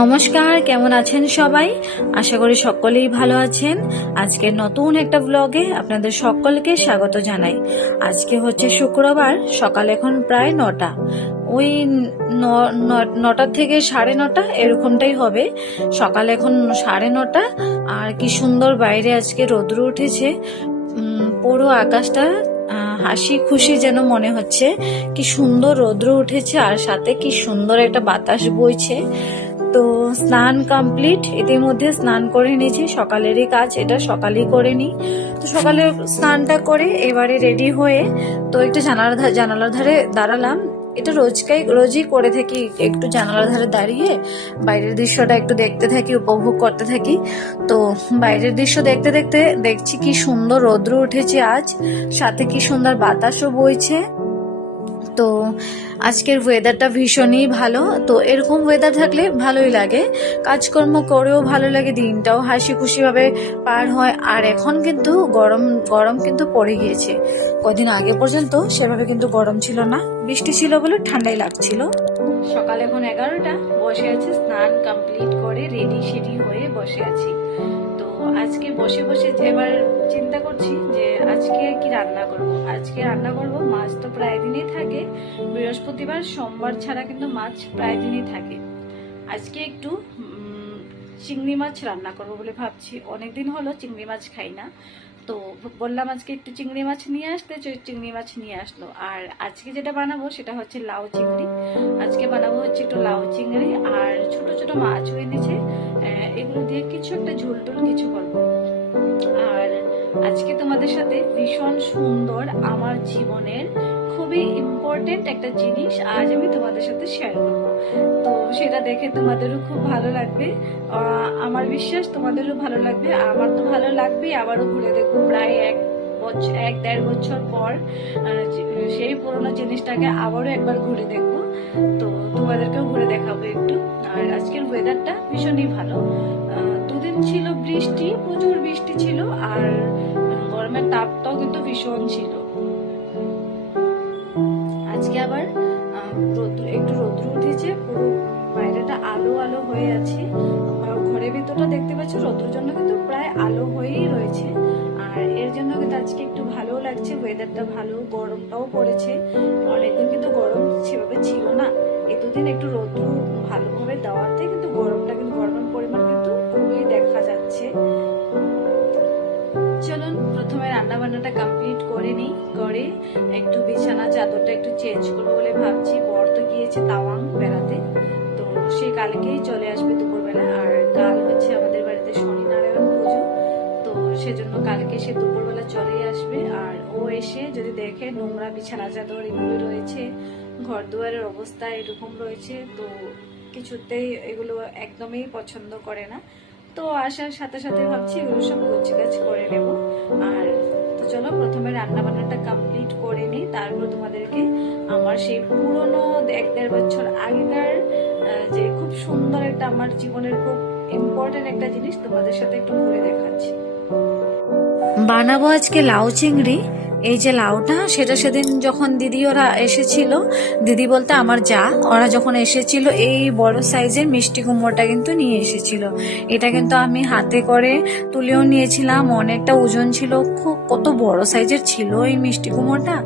নমস্কার, কেমন আছেন সবাই? আশা করি সকলেই ভালো আছেন। আজকে নতুন একটা ব্লগে আপনাদের সকলকে স্বাগত জানাই। আজকে হচ্ছে শুক্রবার, সকাল এখন প্রায় 9টা। ওই 9টা থেকে 9:30 এরকমটাই হবে। সকাল এখন 9:30 আর কি সুন্দর বাইরে আজকে রোদ্র উঠেছে। পুরো আকাশটা হাসি খুশি যেন মনে হচ্ছে। কি সুন্দর রৌদ্র উঠেছে আর সাথে কি সুন্দর একটা বাতাস বইছে। তো স্নান কমপ্লিট, ইতিমধ্যে স্নান করে নিয়েছি। সকালেরই কাজ, এটা সকালেই করে নিই। তো সকালে স্নানটা করে এবারে রেডি হয়ে তো একটু জানালার ধারে দাঁড়ালাম। এটা রোজই করে থাকি, একটু জানালার ধারে দাঁড়িয়ে বাইরের দৃশ্যটা একটু দেখতে থাকি, উপভোগ করতে থাকি। তো বাইরের দৃশ্য দেখতে দেখতে দেখছি কি সুন্দর রৌদ্র উঠেছে আজ, সাথে কি সুন্দর বাতাসও বইছে। তো আজকের ওয়েদারটা ভীষণই ভালো। তো এরকম ওয়েদার থাকলে ভালোই লাগে, কাজকর্ম করেও ভালো লাগে, দিনটাও হাসি খুশি ভাবে পার হয়। আর এখন কিন্তু গরম কিন্তু পড়ে গিয়েছে। কদিন আগে পর্যন্ত সেভাবে কিন্তু গরম ছিল না, বৃষ্টি ছিল বলে ঠান্ডাই লাগছিল। সকাল এখন 11টা, বসে আছি স্নান কমপ্লিট করে রেডি সেডি হয়ে বসে আছি। তো আজকে বসে বসে এবার চিন্তা করছি যে আজকে কি রান্না করব। আজকে রান্না করব, মাছ তো প্রায় দিনই থাকে, বৃহস্পতিবার সোমবার ছাড়া কিন্তু মাছ প্রায় দিনই থাকে। আজকে একটু চিংড়ি মাছ রান্না করব বলে ভাবছি। অনেকদিন হলো চিংড়ি মাছ খাই না, তো বললাম আজকে একটু চিংড়ি মাছ নিয়ে আসতে, চিংড়ি মাছ নিয়ে আসলো। আর আজকে যেটা বানাবো সেটা হচ্ছে লাউ চিংড়ি। আজকে বানাবো হচ্ছে একটু লাউ চিংড়ি, আর ছোট ছোট মাছও এনেছে, এগুলো দিয়ে কিছু একটা ঝোল টোল কিছু করবো। আর আজকে তোমাদের সাথে ভীষণ সুন্দর আমার জীবনের খুবই ইম্পর্টেন্ট একটা জিনিস আজ আমি তোমাদের সাথে শেয়ার করব। তো সেটা দেখে তোমাদেরও খুব ভালো লাগবে, আমার বিশ্বাস তোমাদেরও ভালো লাগবে। আমার তো ভালো লাগবে, আবারও ঘুরে দেখবো প্রায় 1-1.5 বছর পর সেই পুরোনো জিনিসটাকে আবারও একবার ঘুরে দেখবো। তো তোমাদেরকেও ঘুরে দেখাবো একটু। আর আজকের ওয়েদারটা ভীষণই ভালো। দুদিন ছিল বৃষ্টি, প্রচুর বৃষ্টি ছিল, আর গরমের তাপটাও কিন্তু ভীষণ ছিল। আজকে আবার একটু রৌদ্র উঠেছে, পুরো বাইরেটা আলো আলো হয়ে আছে। ঘরের ভিতরটা দেখতে পাচ্ছ রৌদ্রের জন্য কিন্তু প্রায় আলো হয়েই রয়েছে। আর এর জন্য কিন্তু আজকে একটু ভালো লাগছে, ওয়েদারটা ভালো, গরমটাও পড়েছে। অনেকদিন কিন্তু গরম সেভাবে ছিল না, এই দুদিন একটু রৌদ্র ভালোভাবে দেওয়াতে কিন্তু গরমের পরিমাণ কিন্তু খুবই দেখা যাচ্ছে। চলুন প্রথমে রান্না বান্নাটা কমপ্লিট করে নিই, করে একটু বিছানা চাদরটা একটু চেঞ্জ করবো বলে ভাবছি। বর তো গিয়েছে তাওয়াং বেড়াতে, তো সে কালকেই চলে আসবে দুপুরবেলা। আর কাল হচ্ছে আমাদের বাড়িতে শনিনারায়ণ পুজো, তো সেজন্য কালকে সে দুপুরবেলা চলেই আসবে। আর ও এসে যদি দেখে নোংরা বিছানা চাদর এগুলো রয়েছে, ঘর দুয়ারের অবস্থা এরকম রয়েছে, তো কিছুতেই এগুলো একদমই পছন্দ করে না। তো আসার সাথে সাথে ভাবছি এগুলো সব গোছগাছ করে নেব। আর তো চলো প্রথমে রান্না বান্নাটা কমপ্লিট করে নিই, তারপর তোমাদেরকে আমার সেই পুরনো 1-1.5 বছর আগেকার যে খুব সুন্দর একটা আমার জীবনের খুব ইম্পর্টেন্ট একটা জিনিস তোমাদের সাথে একটু ঘুরে দেখাচ্ছি। বানাবো আজকে লাউ চিংড়ি। এই যে লাউটা, সেটা সেদিন যখন দিদি ওরা এসেছিল, দিদি বলতে আমার যা, ওরা যখন এসেছিল এই বড় সাইজের মিষ্টি কুমড়োটা কিন্তু নিয়ে এসেছিল। এটা কিন্তু আমি হাতে করে তুলেও নিয়েছিলাম, অনেকটা ওজন ছিল, কত বড় সাইজের ছিল এই মিষ্টি কুমড়োটা।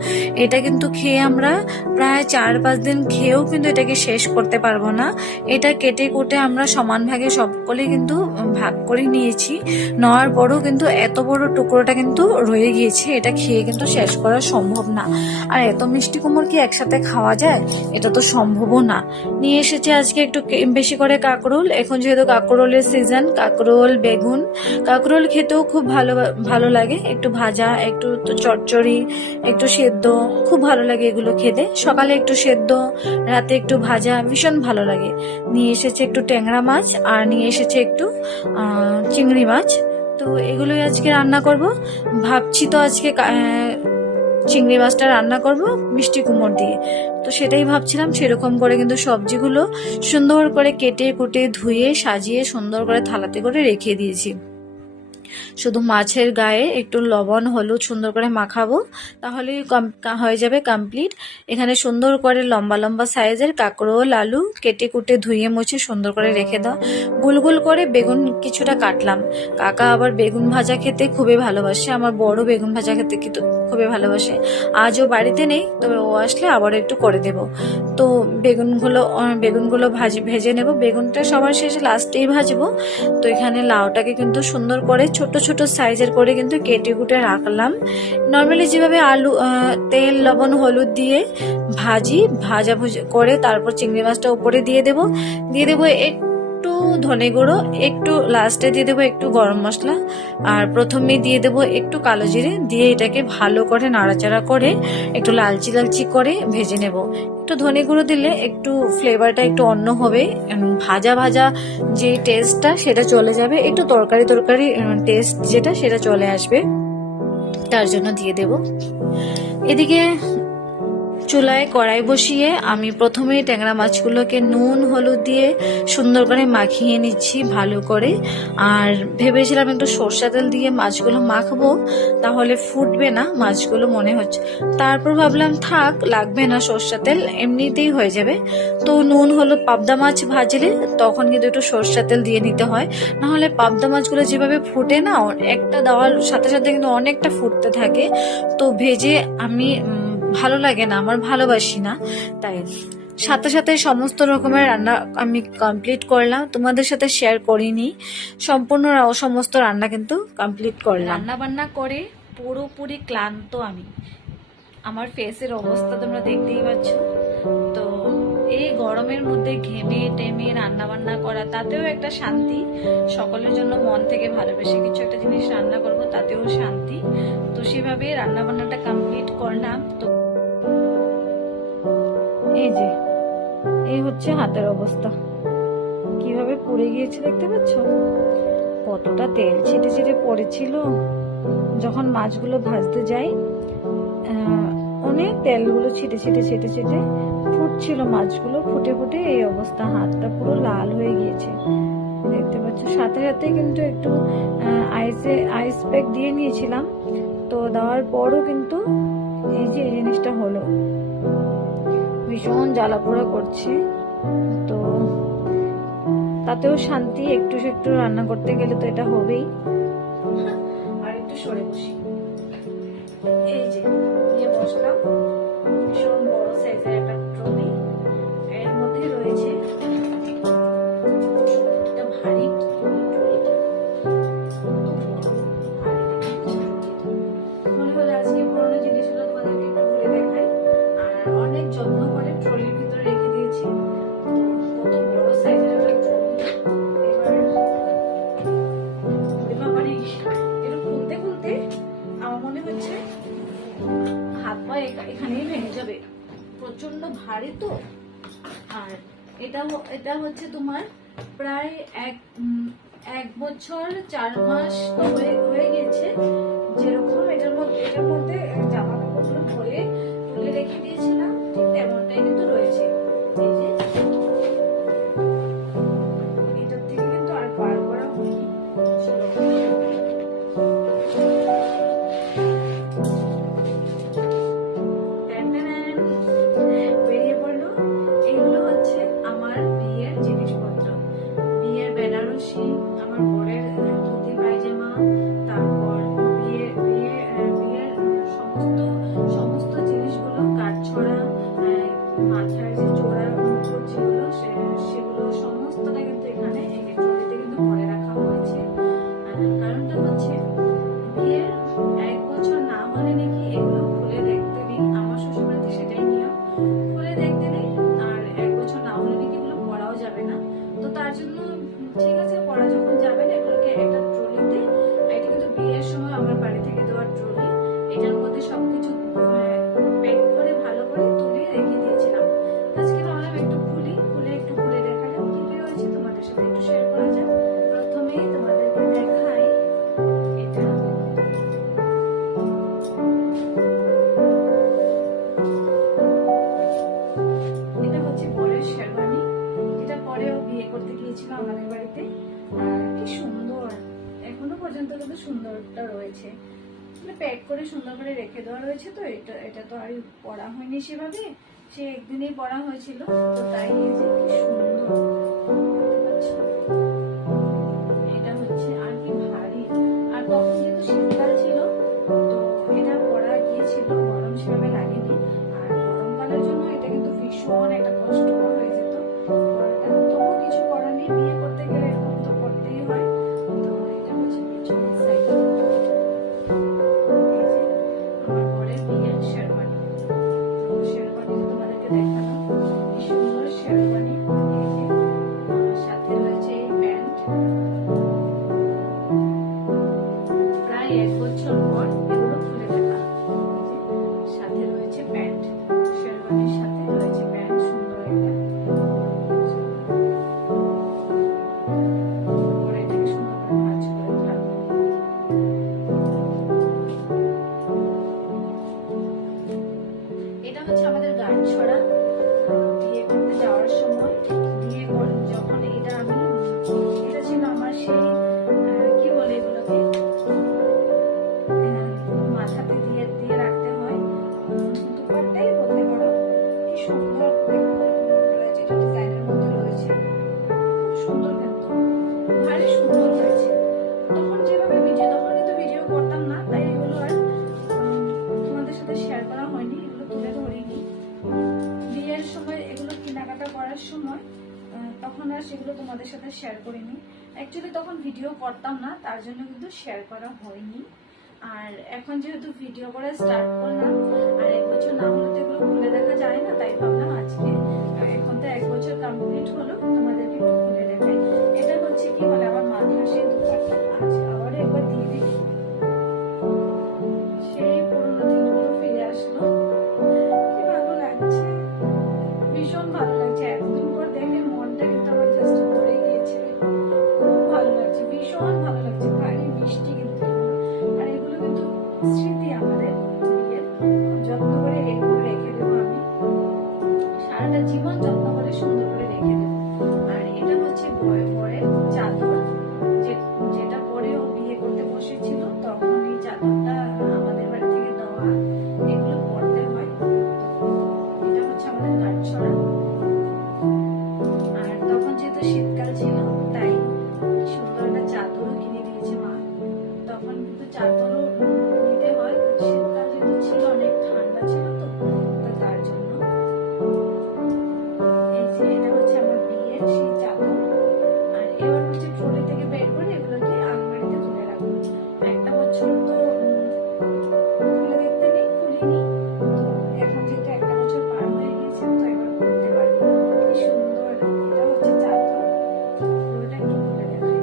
এটা কিন্তু খেয়ে আমরা প্রায় 4-5 দিন খেয়েও কিন্তু এটাকে শেষ করতে পারবো না। এটা কেটে কুটে আমরা সমান ভাগে সকলে কিন্তু ভাগ করে নিয়েছি, নেওয়ার পরও কিন্তু এত বড় টুকরোটা কিন্তু রয়ে গিয়েছে, এটা খেয়ে কিন্তু শেষ করা সম্ভব না। আর এত মিষ্টি কুমড় কি একসাথে খাওয়া যায়? এটা তো সম্ভবও না। নিয়ে এসেছে আজকে একটু বেশি করে কাঁকরোল, এখন যেহেতু কাঁকরোলের সিজন, কাঁকরোল বেগুন। কাঁকরোল খেতেও খুব ভালো লাগে, একটু ভাজা, একটু চচ্চড়ি, একটু সেদ্ধ, খুব ভালো লাগে এগুলো খেতে। সকালে একটু সেদ্ধ, রাতে একটু ভাজা, ভীষণ ভালো লাগে। নিয়ে এসেছে একটু ট্যাংরা মাছ, আর নিয়ে এসেছে একটু চিংড়ি মাছ। তো এগুলোই আজকে রান্না করব ভাবছি। তো আজকে চিংড়ি মাছটা রান্না করব মিষ্টি কুমড় দিয়ে। তো সেটাই ভাবছিলাম, সেরকম করে কিন্তু সবজিগুলো সুন্দর করে কেটে কুটে ধুয়ে সাজিয়ে সুন্দর করে থালাতে করে রেখে দিয়েছি। শুধু মাছের গায়ে একটু লবণ হলুদ সুন্দর করে মাখাবো, তাহলেই হয়ে যাবে কমপ্লিট। এখানে সুন্দর করে লম্বা লম্বা সাইজের কাঁকরোল আলু কেটে কুটে ধুয়ে মুছে সুন্দর করে রেখে দাও। গোল গোল করে বেগুন কিছুটা কাটলাম। কাকা আবার বেগুন ভাজা খেতে খুবই ভালোবাসে, আমার বড় বেগুন ভাজা খেতে কিন্তু খুবই ভালোবাসে। আজও বাড়িতে নেই, তবে ও আসলে আবার একটু করে দেব। তো বেগুনগুলো ভেজে নেব। বেগুনটা সবার শেষে লাস্টেই ভাজবো। তো এখানে লাউটাকে কিন্তু সুন্দর করে ছোট ছোট সাইজের করে কিন্তু কেটে কুটে রাখলাম। নর্মালি যেভাবে আলু তেল লবণ হলুদ দিয়ে ভাজা করে তারপর চিংড়ি মাছটা উপরে দিয়ে দেবো একটু ধনে গুঁড়ো, একটু লাস্টে দিয়ে দেবো একটু গরম মশলা, আর প্রথমে দিয়ে দেবো একটু কালো জিরে দিয়ে এটাকে ভালো করে নাড়াচাড়া করে একটু লালচি লালচি করে ভেজে নেব। একটু ধনে গুঁড়ো দিলে একটু ফ্লেভারটা একটু অন্য হবে, ভাজা ভাজা যে টেস্টটা সেটা চলে যাবে, একটু তরকারি টেস্ট যেটা সেটা চলে আসবে, তার জন্য দিয়ে দেব। এদিকে চুলায় কড়াই বসিয়ে আমি প্রথমে ট্যাংরা মাছগুলোকে নুন হলুদ দিয়ে সুন্দর করে মাখিয়ে নিচ্ছি ভালো করে। আর ভেবেছিলাম একটু সরষা তেল দিয়ে মাছগুলো মাখবো, তাহলে ফুটবে না মাছগুলো মনে হচ্ছে। তারপর ভাবলাম থাক, লাগবে না সরষা তেল, এমনিতেই হয়ে যাবে। তো নুন হলুদ পাবদা মাছ ভাজলে তখন কিন্তু একটু সরষা তেল দিয়ে নিতে হয়, নাহলে পাবদা মাছগুলো যেভাবে ফুটে না, একটা দেওয়ার সাথে সাথে কিন্তু অনেকটা ফুটতে থাকে। তো ভেজে আমি ভালো লাগে না, আমার ভালোবাসি না, তাই সাথে সাথে সমস্ত রকমের রান্না আমি কমপ্লিট করলাম। তোমাদের সাথে শেয়ার করিনি সম্পূর্ণ সমস্ত রান্না, কিন্তু কমপ্লিট করলাম। রান্না বান্না করে পুরোপুরি ক্লান্ত আমি, আমার ফেসের অবস্থা তোমরা দেখতেই পাচ্ছ। তো এই গরমের মধ্যে ঘেমে টেমে রান্না বান্না করা, তাতেও একটা শান্তি। সকলের জন্য মন থেকে ভালোবেসে কিছু একটা জিনিস রান্না করব, তাতেও শান্তি। তো সেভাবে রান্না বান্নাটা কমপ্লিট করলাম। তো এই হচ্ছে হাতের অবস্থা, কিভাবে পুড়ে গিয়েছে দেখতে পাচ্ছ, কতটা তেল ছিটে ছিটে পড়েছিল। যখন মাছগুলো ভাজতে যাই অনেক তেলগুলো ছিটে ছিটে ফুটছিল মাছগুলো, ফুটে ফুটে এই অবস্থা, হাতটা পুরো লাল হয়ে গিয়েছে দেখতে পাচ্ছ। সাথে সাথে কিন্তু একটু আইস প্যাক দিয়ে নিয়েছিলাম, তো দেওয়ার পরও কিন্তু এই যে এই জিনিসটা হলো, ভীষণ জ্বালা পোড়া করছে। তো তাতেও শান্তি, একটু একটু রান্না করতে গেলে তো এটা হবেই। আর একটু সরে বসি, এই যে নিয়ে বসলাম ভীষণ বড় সাইজের একটা ট্রলি, এর মধ্যে রয়েছে একটা ভারী মনে হলো আজকে পুরোনো জিনিসগুলো তোমাদেরকে একটু ঘুরে দেখাই। আর অনেক যত্ন করে ট্রলির ভিতরে রেখে দিয়েছি, কত বড় সাইজের একটা ট্রলি। এবার এটা খুলতে খুলতে আমার মনে হচ্ছে হাত পা এখানেই ভেঙে যাবে, প্রচন্ড ভারী তো। আর এটা হচ্ছে তোমার প্রায় এক বছর 4 মাস হয়ে গেছে। যেরকম এটার মধ্যে জামা কাপড়গুলো ভরে তুলে রেখে দিয়েছিলাম, ঠিক তেমনটাই কিন্তু রয়েছে। এই যে এটার থেকে কিন্তু আর বার করা হয়নি। বেরিয়ে পড়লো, এগুলো হচ্ছে আমার বিয়ের জিনিসপত্র, বিয়ের বেনারসি, আমার বরের ধুতি পায়জামা, তারপর বিয়ের সমস্ত জিনিসগুলো, কাঠছড়া, মাথায় যে জোড়ার মুকুট যেগুলো, সেগুলো সমস্তটা কিন্তু এখানে ট্রলিতে কিন্তু ভরে রাখা হয়েছে। কারণটা হচ্ছে বিয়ের 1 বছর না হলে নাকি এগুলো খুলে দেখতে নেই, আমার শ্বশুরবাড়িতে সেটাই নিয়ম, খুলে দেখতে নেই। আর 1 বছর না হলে নাকি এগুলো পরাও যাবে না। তো তার জন্য ঠিক আছে, পরা যখন যাবে না, এগুলোকে একটা ট্রলিতে, এটা কিন্তু বিয়ের সময় আমার বাড়ি থেকে দেওয়ার ট্রলি, এটার মধ্যে সবকিছু প্যাক করে ভালো করে তুলে রেখে দিয়েছিলাম। আজকে ভাবলাম একটু খুলে একটু ঘুরে দেখা যাক কি কি রয়েছে, তোমাদের সাথে একটু শেয়ার করা যাক। প্রথমে তোমাদেরকে দেখাই এটা, এটা হচ্ছে বরের শেরওয়ানি, এটা পরেও বিয়ে করতে গিয়েছিল আমাদের বাড়িতে। আর কি সুন্দর, এখনো পর্যন্ত কিন্তু সুন্দরটা রয়েছে, মানে প্যাক করে সুন্দর করে রেখে দেওয়া রয়েছে। তো এটা তো আর পরা হয়নি সেভাবে, সে একদিনেই পরা হয়েছিল, তো তাই এই যে কি সুন্দর এটা হচ্ছে। আর কি ভারী, আর তখন যেহেতু শীতকাল ছিল তো এটা পরা গিয়েছিল, গরম সেভাবে লাগেনি। আর গরমকালের জন্য এটা কিন্তু ভীষণ একটা কষ্টকর হয়ে যেত পরাটা, তবুও কিছু করার নেই, বিয়ে করতে গেলে এরকম তো করতেই হয়। তো এটা হচ্ছে পিছনের সাইড, আমার বরের বিয়ের শেরওয়ানি। তো শেরওয়ানি তোমাদেরকে দেখালাম, কি সুন্দর শেরওয়ানি। এই যে সাথে রয়েছে এই প্যান্ট, প্রায় 1 বছর পর এগুলো খুলে দেখা। সাথে রয়েছে প্যান্ট, শেরওয়ানির সাথে রয়েছে প্যান্ট, সুন্দর এটা। পরে এটাকে সুন্দর করে ভাঁজ করে রাখবো। এটা হচ্ছে আমাদের গাঁটছড়া, বিয়ে করতে যাওয়ার সময় যখন এটা এটা ছিল আমার সেই কি বলে এগুলোকে মাথাতে দিয়ে দিয়ে রাখতে হয়, দুপাট্টাই বলতে পারো। কি সুন্দর রয়েছে, এটা ডিজাইনের মধ্যে রয়েছে, খুব সুন্দর, কিন্তু ভারী সুন্দর হয়েছে। তখন যেভাবে তখন কিন্তু ভিডিও করতাম না, তাই এগুলো আর তোমাদের সাথে শেয়ার করা হয়নি, এগুলো তুলে ধরিনি। বিয়ের সময় এগুলো কেনাকাটা করার সময় তখন আর সেগুলো তোমাদের সাথে শেয়ার করিনি। অ্যাকচুয়ালি তখন ভিডিও করতাম না, তার জন্য কিন্তু শেয়ার করা হয়নি। আর এখন যেহেতু ভিডিও করা স্টার্ট করলাম, আর 1 বছর না হলে তো এগুলো খুলে দেখা যায় না, তাই ভাবলাম আজকে এখন তো 1 বছর কমপ্লিট হলো, তোমাদেরকে একটু খুলে দেখাই। এটা হচ্ছে কি বলে আমার মাথার সেই দুপাট্টা, আচ্ছা আবার একবার দিয়ে দেখি, সেই পুরোনো দিনগুলো ফিরে আসলো। কি ভালো লাগছে, ভীষণ ভালো লাগছে, এতদিন পর দেখে মনটা কিন্তু আমার জাস্ট ভরে গিয়েছে। খুব ভালো লাগছে, ভীষণ ভালো লাগছে, ভারী মিষ্টি কিন্তু। আর এগুলো কিন্তু স্মৃতি আমাদের বিয়ের, খুব যত্ন করে এগুলো রেখে দেবো আমি, সারাটা জীবন যত্ন করে সুন্দর করে রেখে দেবো। আর এটা হচ্ছে বরের চাদর, যেটা পরে ও বিয়ে করতে বসেছিল, তখন এই চাদরটা আমাদের বাড়ি থেকে দেওয়া, এগুলো পরতে হয়। এটা হচ্ছে আমাদের গাঁটছড়া। আর তখন যেহেতু শীতকাল ছিল, তাই সুন্দর একটা চাদরও কিনে দিয়েছে মা। তখন কিন্তু চাদরও নিতে হয়, শীতকাল যেহেতু ছিল, অনেক ঠান্ডা ছিল, তো তার জন্য। এই যে এটা হচ্ছে আমার বিয়ের সেই চাদর। আর এবার হচ্ছে ট্রলি থেকে বের করে এগুলোকে আলমারিতে তুলে রাখবো। 1 বছর তো খুলে দেখতে নেই, খুলিনি, তো এখন যেহেতু 1 বছর পার হয়ে গেছে, তো এবার খুলতে পারবো। কি সুন্দর, এটা হচ্ছে চাদর, পুরোটা একটু খুলে দেখাই।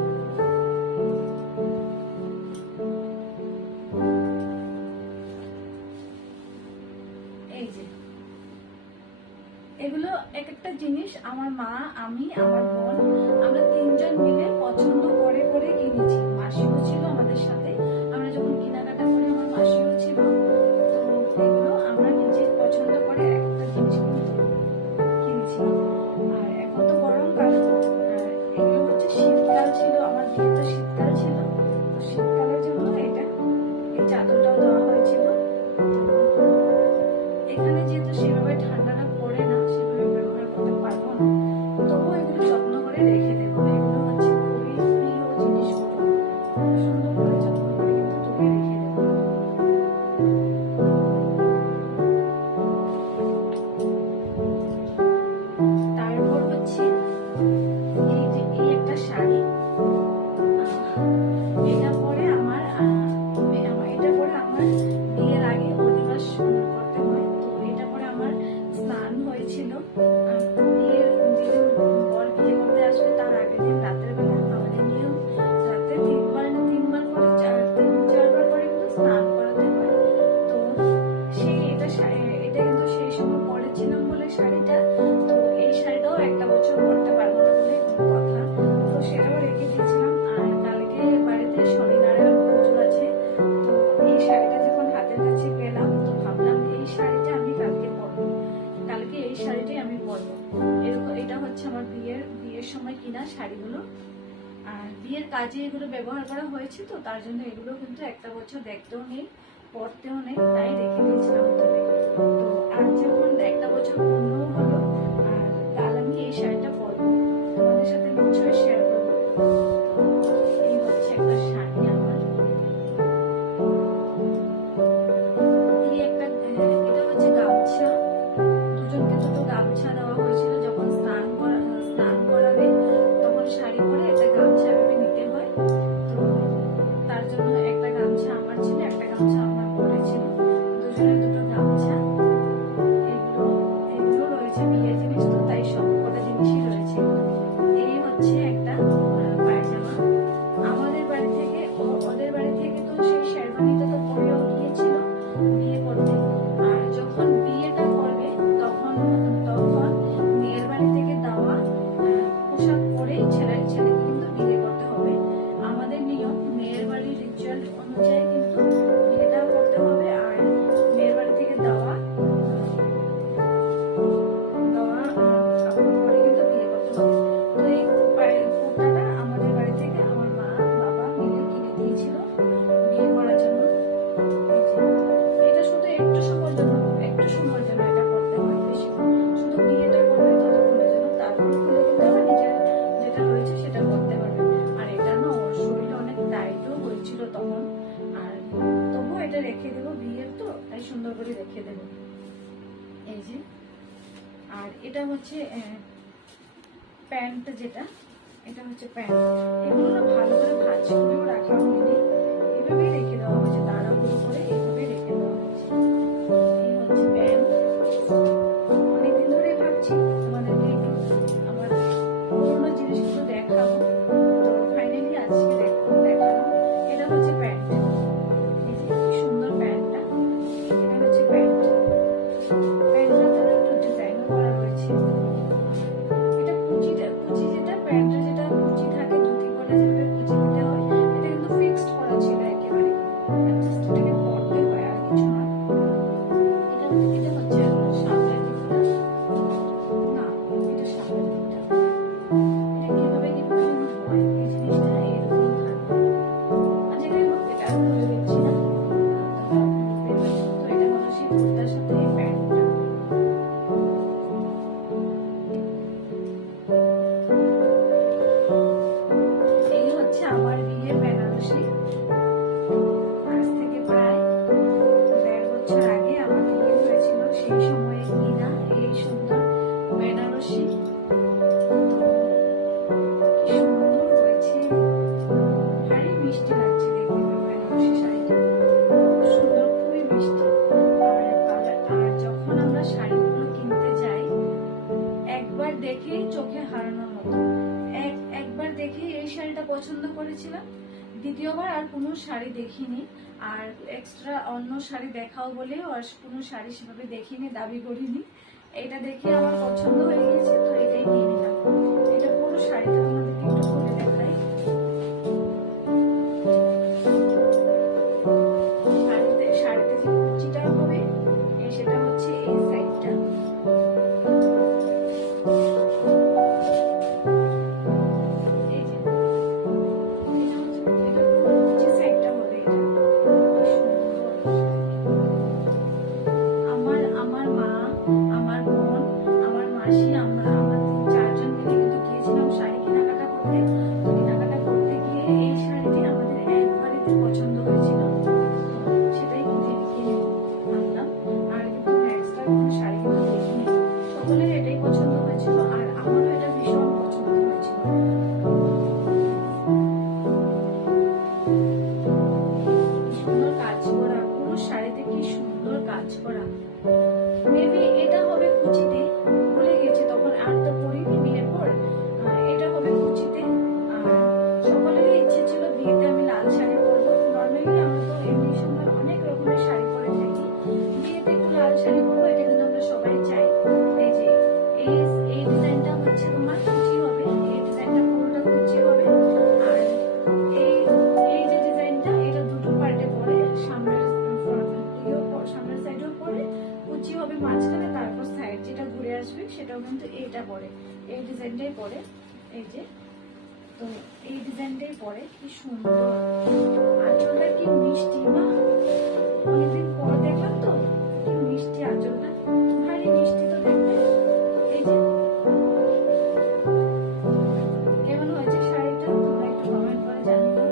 এই যে এগুলো এক একটা জিনিস আমার মা, আমি, আমার বোন, আমরা 3 জন মিলে পছন্দ করে করে কিনেছি। মাসিও ছিল আমাদের সাথে, আমরা যখন কেনাকাটা করি আমার মাসিও ছিল। তো এগুলো আমরা নিজে পছন্দ করে একটা জিনিস কিন্তু কিনেছি। আর এখন তো গরমকাল, আর এগুলো হচ্ছে শীতকাল ছিল, আমার বিয়ে তো শীতকাল ছিল, তো শীতকালের জন্য এটা এই চাদরটাও দেওয়া হয়েছিল। তো এখানে যেহেতু সেভাবে ঠান্ডাটা পড়ে না, সেভাবে ব্যবহার করতে পারবো না, তবুও এগুলো যত্ন করে রেখে দেবো। এগুলো হচ্ছে খুবই প্রিয় জিনিসগুলো, সুন্দর করে যত্ন করে কিন্তু তুলে রেখে দেবো। তারপর হচ্ছে এই যে এই একটা শাড়ি, এটা পরে আমার এটা পরে আমার বিয়ের আগে অধিবাস করতে হয়। তো এটা পরে আমার স্নান হয়েছিল, বিয়ের যেদিন বর বিয়ে করতে আসবে তার আগের দিন রাতের বেলা আমাদের নিয়ম, রাতে 3বার না 3বার করে 3-4বার করে কিন্তু স্নান করাতে হয়। তো সেই এটা কিন্তু সেই সময় পরেছিলাম বলে শাড়িটা, তো এই শাড়িটাও 1 বছর পরতে পারবো না বলে কথা, তো সেটাও রেখে দিয়েছিলাম। আর কালকে বাড়িতে শনিনারায়ণ পুজো আছে, তো এই শাড়িটা যখন হাতের কাছে পেলাম, তো ভাবলাম এই শাড়িটা আমি কালকে পরবো, কালকে এই শাড়িটাই আমি পরবো। এরকম এটা হচ্ছে আমার বিয়ের সময় কিনা শাড়িগুলো। আর বিয়ের কাজে এগুলো ব্যবহার করা হয়েছে, তো তার জন্য এগুলো কিন্তু একটা বছর দেখতেও নেই, পড়তেও নেই, তাই রেখে দিয়েছিলাম তবে। তো আজ যখন একটা বছর পূর্ণ হলো, আর কাল আমি এই শাড়িটা পরবো, তোমাদের সাথে নিশ্চয়ই শেয়ার করবো। এই হচ্ছে একটা শাড়ি আমার, এই একটা এটা হচ্ছে গামছা। দুজনকে দুটো গামছা দেওয়া হয়েছিল, যখন স্নান করাবে তখন শাড়ি পরে একটা গামছা ভেবে নিতে হয়। তো তার জন্য একটা গামছা আমার ছিল, একটা গামছা আমার পরে ছিল, দুজনের দুটো গামছা। এগুলো এগুলো রয়েছে বিয়ের জিনিস, তো তাই সব কটা জিনিসই রয়েছে। এই হচ্ছে একটা পায়জামা। আমাদের বাড়ি থেকে ওদের বাড়ি থেকে তো সেই শেরওয়ানিটা তো পরেও গিয়েছিল বিয়ে করতে, আর যখন বিয়েটা করবে তখন তখন মেয়ের বাড়ি থেকে দেওয়া পোশাক পরেই ছেলেকে কিন্তু বিয়ে করতে হবে। আমাদের নিয়ম, মেয়ের বাড়ির রিচুয়াল অনুযায়ী কিন্তু বিয়েটা করতে হবে, আর মেয়ের বাড়ি থেকে দেওয়া দেওয়া কাপড় পরে কিন্তু বিয়ে করতে হবে। তো এই কুর্তাটা আমাদের বাড়ি থেকে আমার মা বাবা মিলে কিনে দিয়েছিল বিয়ে করার জন্য। এটা শুধু একটু সময়ের জন্য, এটা করতে হয়, বেশি শুধু বিয়েটা করবে ততক্ষণের জন্য, তারপর খুলে দিতে হবে, নিজের যেটা রয়েছে সেটা করতে পারবে। আর এটা না ওর শরীরে অনেক টাইটও হয়েছিল তখন, আর তবুও এটা রেখে দেবো, বিয়ের তো তাই সুন্দর করে রেখে দেবো। এই যে, আর এটা হচ্ছে প্যান্ট, যেটা এটা হচ্ছে প্যান্ট। এগুলো না ভালো করে ভাঁজ করেও রাখা হয়নি, এভাবেই রেখে দেওয়া হয়েছে, তাড়াহুড়ো করে এভাবে রেখে দেওয়া হয়েছে। এই হচ্ছে প্যান্ট। অনেকদিন ধরে ভাবছি তোমাদেরকে একটু আমার পুরোনো জিনিসগুলো দেখাবো, তো ফাইনালি আজকে দেখাবো। এটা হচ্ছে প্যান্ট, এই যে কি সুন্দর প্যান্টটা, এটা হচ্ছে প্যান্ট। প্যান্টটা একটু ডিজাইনও করা রয়েছে। এটা কুচি, যেটা প্যান্টের যেটা কুচি থাকে, ধুতি পরে যেভাবে কুচি দিতে হয়, এটা কিন্তু ফিক্সড করা ছিল একেবারে, জাস্ট এটাকে পরতে হয় আর কিছু না। এটা হচ্ছে সামনের দিকটা, না এটা সামনের দিকটা, এটা কিভাবে কিন্তু হয় এই জিনিসটা এরকম থাকবে। আচ্ছা যাই হোক, এটা আর বলে দিচ্ছি না, তো এটা হলো সেই কুর্তার সাথে এই প্যান্টটা। এই হচ্ছে আমার বিয়ের বেনারসি। আজ থেকে প্রায় 1.5 বছর আগে আমার বিয়ে হয়েছিল, সেই সময়ে কিনা এই সুন্দর বেনারসি। কি সুন্দর হয়েছে, ভারী মিষ্টি লাগছে দেখতে বেনারসি শাড়িটা, খুব সুন্দর, খুবই মিষ্টি। আর যখন আমরা শাড়িগুলো কিনতে যাই, একবার দেখেই চোখে হারানোর মতো, একবার দেখে এই শাড়িটা পছন্দ করেছিলাম, দ্বিতীয়বার আর কোনো শাড়ি দেখিনি। আর এক্সট্রা অন্য শাড়ি দেখাও বলে আর কোনো শাড়ি সেভাবে দেখিনি, দাবি করিনি। এটা দেখে আমার পছন্দ হয়ে গেছে, তো এটাই নিয়ে নিলাম। এটা পুরো শাড়িটা তোমাদেরকে একটু খুলে দেখাই। শাড়িতে যে কুচিটা হবে সেটা হচ্ছে এই সাইডটা, আমার মা, আমার বোন, আমার মাসি, আমরা 4জন মিলে কিন্তু গিয়েছিলাম শাড়ি কেনাকাটা প্যান্টেই পরে, কি সুন্দর আঁচলটা, কি মিষ্টি না, অনেকদিন পর দেখলাম তো, কি মিষ্টি আঁচলটা, ভারী মিষ্টি তো দেখতে। এই যে কেমন হয়েছে শাড়িটা তোমরা একটু কমেন্ট করে জানিও,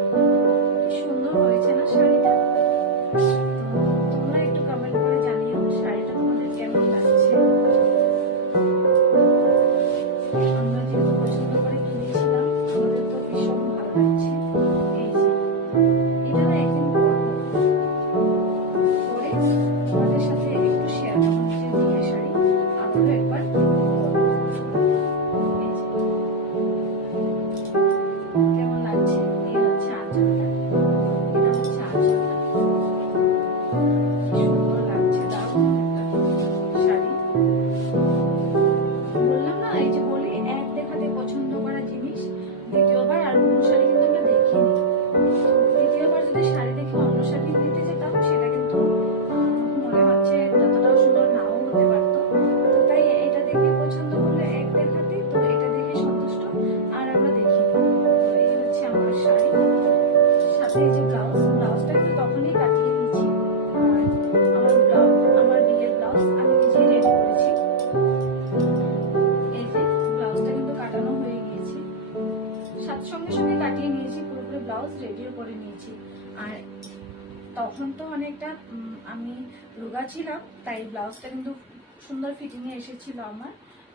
কি সুন্দর হয়েছে না শাড়িটা। তোমরা একটু কমেন্ট করে জানিও শাড়িটা তোমাদের কেমন লাগছে। আমরা যেহেতু পছন্দ করে কিনেছিলাম, আমাদের তো ভীষণ ভালো লাগছে। এই যে এটা না একদিন পরবো, পরে তোমাদের সাথে একটু শেয়ার করবো যে বিয়ের শাড়ি আবারও একবার পরবো। এই যে কেমন লাগছে, এই হচ্ছে আঁচলটা, এটা হচ্ছে আঁচলটা, কি সুন্দর লাগছে, দারুণ একটা শাড়ি। বললাম না, এই যে বলি এক দেখাতে পছন্দ করা জিনিস দ্বিতীয়বার আর কোনো শাড়ি কিন্তু আমরা দেখিনি। দ্বিতীয়বার যদি শাড়ি দেখে অন্য শাড়ি নিতে যেতাম, সেটা কিন্তু মনে হচ্ছে ততটাও সুন্দর নাও হতে পারতো। তো তাই এটা দেখে পছন্দ হলো এক দেখাতে, তো এটা দেখে সন্তুষ্ট আর আমরা দেখিনি। তো এই হচ্ছে আমার শাড়ি, সাথে এই যে ব্লাউজটা কিন্তু তখনই কাটিয়ে নিয়েছি। আর আমার বিয়ের ব্লাউজ আমি নিজেই রেডি করেছি। এই যে ব্লাউজটা কিন্তু কাটানো হয়ে গিয়েছে, সঙ্গে সঙ্গে কাটিয়ে নিয়েছি, পুরোপুরি ব্লাউজ রেডিও করে নিয়েছি। আর তখন তো অনেকটা আমি রোগা ছিলাম, তাই ব্লাউজটা কিন্তু সুন্দর ফিটিং এ এসেছিল আমার।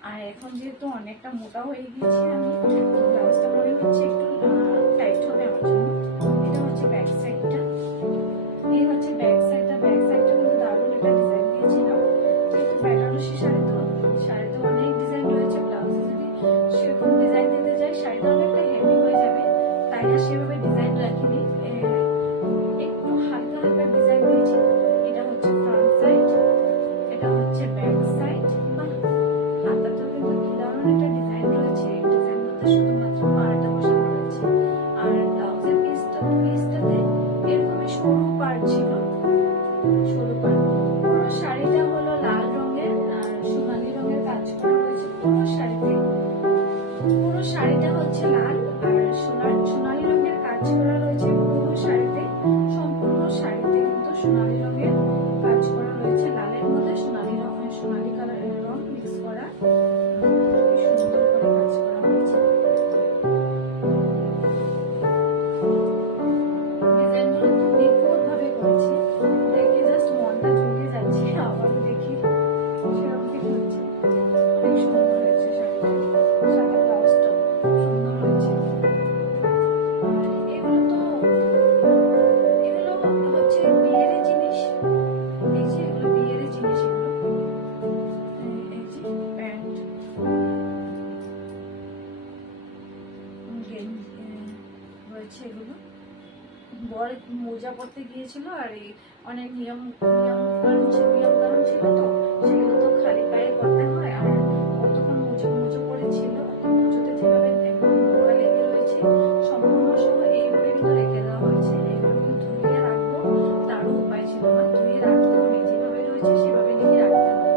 আর এখন যেহেতু অনেকটা মোটা হয়ে গিয়েছি আমি, ব্লাউজটা মনে হচ্ছে একটু টাইট হবে আমার জন্য। এটা হচ্ছে ব্যাক সাইডটা, এই হচ্ছে ব্যাক সাইডটা কিন্তু দারুণ একটা ডিজাইন দিয়েছিলাম। যেহেতু বেনারসি শাড়ি তো, শাড়িতে অনেক ডিজাইন রয়েছে, ব্লাউজে যদি সেরকম ডিজাইন দিতে যাই শাড়িটা অনেকটা হেভি হয়ে যাবে, তাই আর সেভাবে ডিজাইন রাখিনি, একটু হালকা হালকা ডিজাইন দিয়েছি। এটা হচ্ছে ফ্রন্ট সাইড, এটা হচ্ছে ব্যাক সাইড। বাহ, হাতাতেও কিন্তু কি দারুণ একটা ডিজাইন রয়েছে, এই ডিজাইনটাতে শুধুমাত্র পাড়টা বসানো রয়েছে। আর ব্লাউজের পিসটাতে এরকমই সরু পাড় ছিল, সরু পাড়। পুরো শাড়িটা হলো লাল রঙের আর সোনালী রঙের কাজ করা হয়েছে পুরো শাড়িতে। পুরো শাড়িটা হচ্ছে লাল আর সোনালী রঙের কাজ করা রয়েছে পুরো শাড়িতে। সম্পূর্ণ শাড়িতে কিন্তু সোনালী রঙের কাজ করা রয়েছে, লালের মধ্যে সোনালী কালারের রং মিক্স করা, সুন্দর করে কাজ করা হয়েছে। ডিজাইনগুলো খুব নিখুঁত ভাবে করেছি, দেখে জাস্ট মনটা জুড়িয়ে যাচ্ছে। আবারও দেখি সেরকম কি হয়েছে, অনেক সুন্দর হয়েছে শাড়িটা, সাথে ব্লাউজটাও সুন্দর হয়েছে। এগুলো হচ্ছে বিয়ের জিনিস, এই যে এগুলো বিয়ের জিনিস, এগুলো এই যে প্যান্ট, রয়েছে এগুলো। বর মোজা পরতে গিয়েছিল, আর এই অনেক নিয়ম কানুন ছিল তো, সেগুলো তো খালি পায়ে করতে হয়। আর কতক্ষণ মুজো পড়েছিল, মুজোতে যেভাবে একদম নোংরা লেগে রয়েছে সম্পূর্ণ সহ, এইভাবে কিন্তু রেখে দেওয়া হয়েছে। এইভাবে কিন্তু ধুয়ে রাখবো, তারও উপায় ছিল না, ধুয়ে রাখতে হবে, যেভাবে রয়েছে সেভাবে লিখে রাখতে হবে।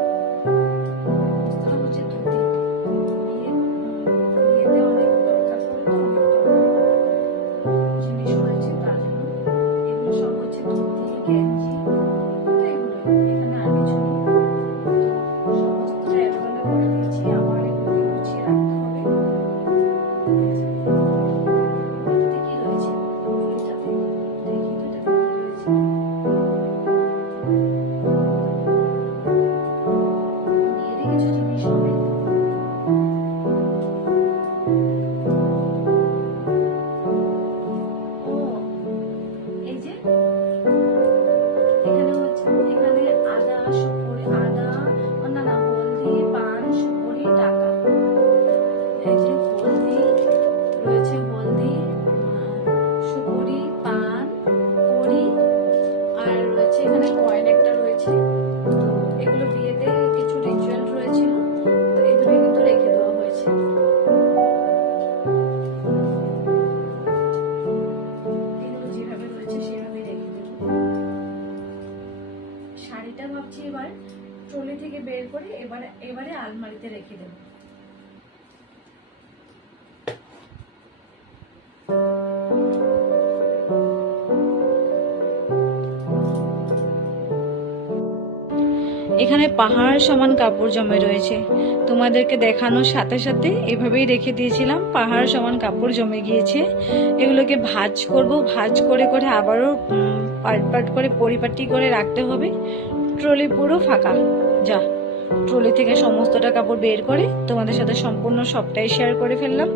এটা হচ্ছে ধুতি, বিয়েতে অনেক দরকার পড়ে তো, অনেক জিনিস রয়েছে, তার জন্য এগুলো সব হচ্ছে ধুতি, গেঞ্জি, তো এগুলো এখানে আর কিছু নেই। তো সমস্তটা এলোমেলো করে দিয়েছি, আবার এগুলোকে গুছিয়ে রাখতে হবে। এটাতে কি রয়েছে, এটাতে দেখি তো, এটাতে কি রয়েছে। বিয়েরই কিছু জিনিস হবে। ও, এই যে এখানে আদা, সুপুরি, হলদি, পান, সুপুরি, টাকা। এই যে হলদি রয়েছে, সুপুরি, পান, কড়ি, আর রয়েছে এখানে কয়েন একটা রয়েছে। তো এগুলো বিয়েতে কিছু রিচুয়াল রয়েছিল, তো এগুলো কিন্তু রেখে দেওয়া হয়েছে। এগুলো যেভাবে রয়েছে সেভাবে রেখে দেবো। শাড়িটা ভাবছি এবার ট্রলি থেকে বের করে এবারে আলমারিতে রেখে দেবো। এখানে পাহাড় সমান কাপড় জমে রয়েছে। তোমাদেরকে দেখানোর সাথে সাথে এভাবেই রেখে দিয়েছিলাম, পাহাড় সমান কাপড় জমে গিয়েছে। এগুলোকে ভাঁজ করব, ভাঁজ করে করে আবারও পার্ট পার্ট করে পরিপাটি করে রাখতে হবে। ট্রলি পুরো ফাঁকা, যা ট্রলি থেকে সমস্তটা কাপড় বের করে তোমাদের সাথে সম্পূর্ণ সবটাই শেয়ার করে ফেললাম।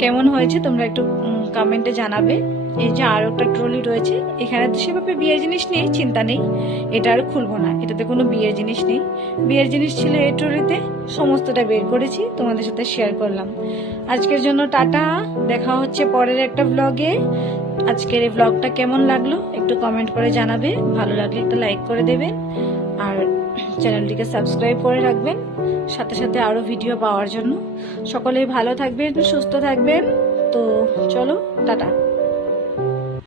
কেমন হয়েছে তোমরা একটু কমেন্টে জানাবে। এই যে আরো একটা ট্রলি রয়েছে, এখানে তো সেভাবে বিয়ের জিনিস নেই, চিন্তা নেই, এটা আর খুলবো না, এটাতে কোনো বিয়ের জিনিস নেই। বিয়ের জিনিস ছিল এই ট্রলিতে, সমস্তটা বের করেছি, তোমাদের সাথে শেয়ার করলাম। আজকের জন্য টাটা, দেখা হচ্ছে পরের একটা ব্লগে। আজকের এই ব্লগটা কেমন লাগলো একটু কমেন্ট করে জানাবে, ভালো লাগলে একটা লাইক করে দেবেন আর চ্যানেলটিকে সাবস্ক্রাইব করে রাখবেন, সাথে সাথে আরো ভিডিও পাওয়ার জন্য। সকলেই ভালো থাকবেন, সুস্থ থাকবেন। তো চলো টাটা।